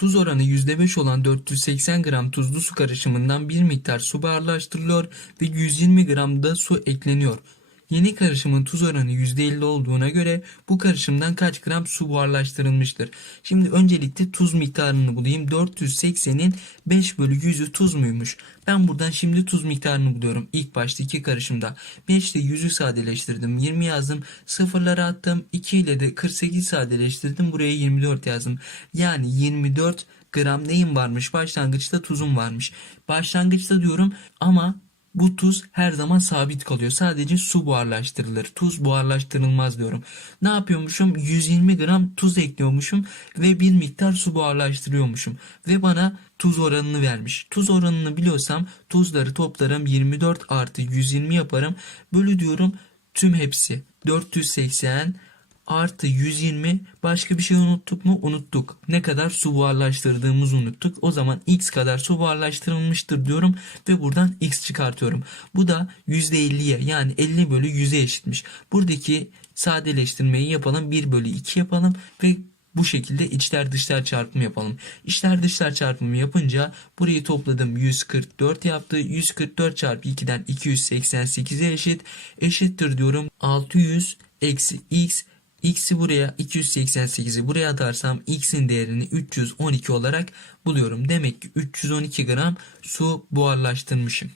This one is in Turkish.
Tuz oranı %5 olan 480 gram tuzlu su karışımından bir miktar su buharlaştırılıyor ve 120 gram da su ekleniyor. Yeni karışımın tuz oranı %50 olduğuna göre bu karışımdan kaç gram su buharlaştırılmıştır? Şimdi öncelikle tuz miktarını bulayım. 480'in 5 bölü 100'ü tuz muymuş? Ben buradan şimdi tuz miktarını buluyorum. İlk başta iki karışımda. 5 ile 100'ü sadeleştirdim. 20 yazdım. Sıfırları attım. 2 ile de 48 sadeleştirdim. Buraya 24 yazdım. Yani 24 gram neyim varmış? Başlangıçta tuzum varmış. Başlangıçta diyorum ama bu tuz her zaman sabit kalıyor. Sadece su buharlaştırılır. Tuz buharlaştırılmaz diyorum. Ne yapıyormuşum? 120 gram tuz ekliyormuşum ve bir miktar su buharlaştırıyormuşum. Ve bana tuz oranını vermiş. Tuz oranını biliyorsam tuzları toplarım 24 artı 120 yaparım. Bölü diyorum tüm hepsi 480 artı 120 başka bir şey unuttuk mu? Unuttuk. Ne kadar su buharlaştırdığımızı unuttuk. O zaman x kadar su buharlaştırılmıştır diyorum ve buradan x çıkartıyorum. Bu da %50'ye yani 50 bölü 100'e eşitmiş. Buradaki sadeleştirmeyi yapalım 1 bölü 2 yapalım ve bu şekilde içler dışlar çarpımı yapalım. İçler dışlar çarpımı yapınca burayı topladım 144 yaptı. 144 çarpı 2'den 288'e eşit. Eşittir diyorum 600 eksi x X'i buraya 288'i buraya atarsam X'in değerini 312 olarak buluyorum. Demek ki 312 gram su buharlaştırmışım.